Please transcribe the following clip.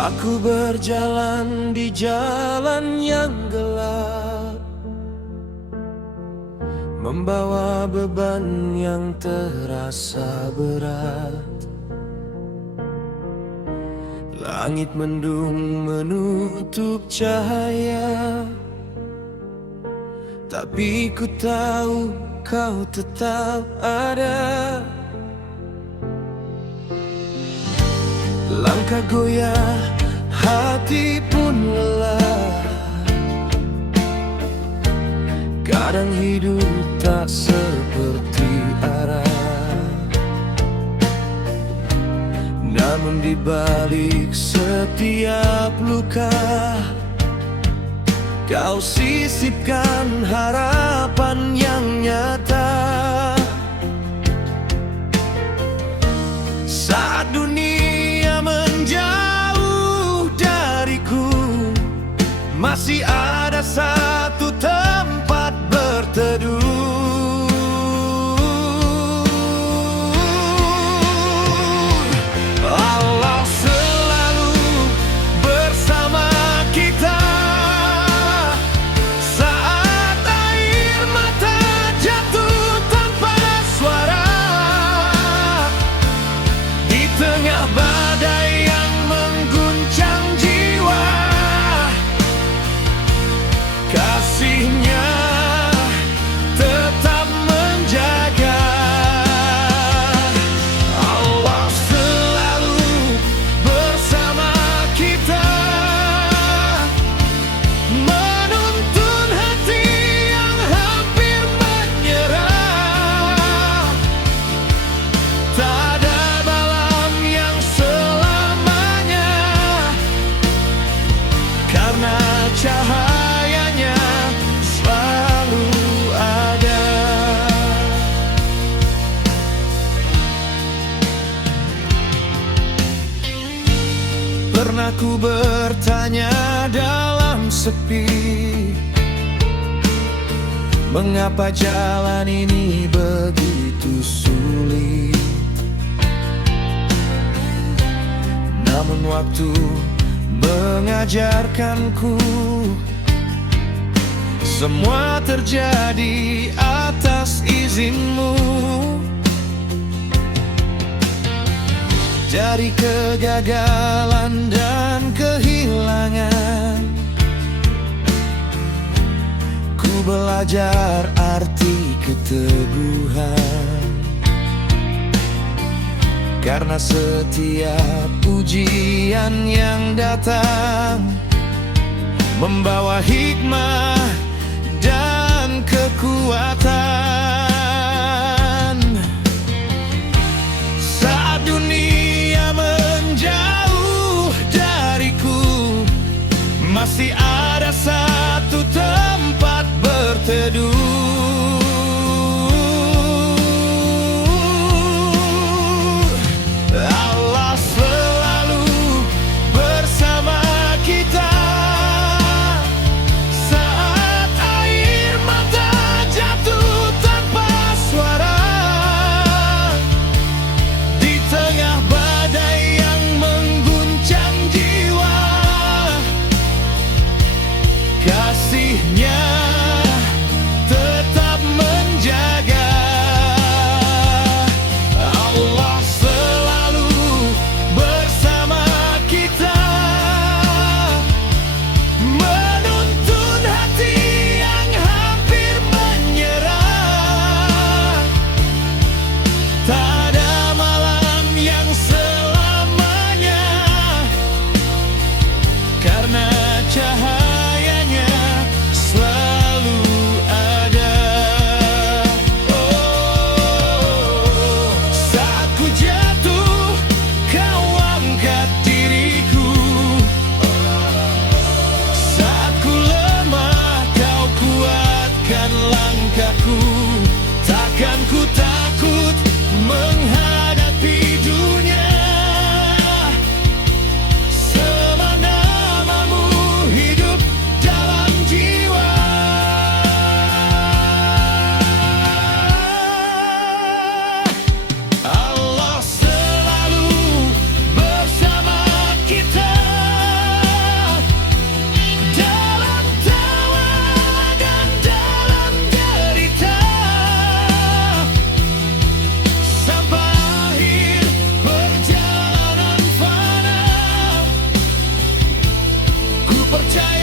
Aku berjalan di jalan yang gelap, membawa beban yang terasa berat. Langit mendung menutup cahaya, tapi ku tahu kau tetap ada. Langkah goyah, hati pun lelah. Kadang hidup tak seperti arah, namun di balik setiap luka, kau sisipkan harapan yang nyata. Saat dunia menjauh dariku, masih ada satu tempat berteduh. Allah selalu bersama kita saat air mata jatuh tanpa suara. Di tengah badai yang mengguncang jiwa, kasihnya tetap menjaga. Allah selalu bersama kita, menuntun hati yang hampir menyerah. Tak ada malam yang selamanya, karena cahayanya selalu ada. Pernah ku bertanya dalam sepi, mengapa jalan ini begitu sulit? Namun waktu mengajarkanku, semua terjadi atas izinmu. Dari kegagalan dan kehilangan, ku belajar arti keteguhan. Karena setiap ujian yang datang membawa hikmah dan kekuatan. Saat dunia menjauh dariku, masih ada satu tempat berteduh. Allah selalu bersama kita saat air mata jatuh tanpa suara. Di tengah badai yang mengguncang jiwa, percaya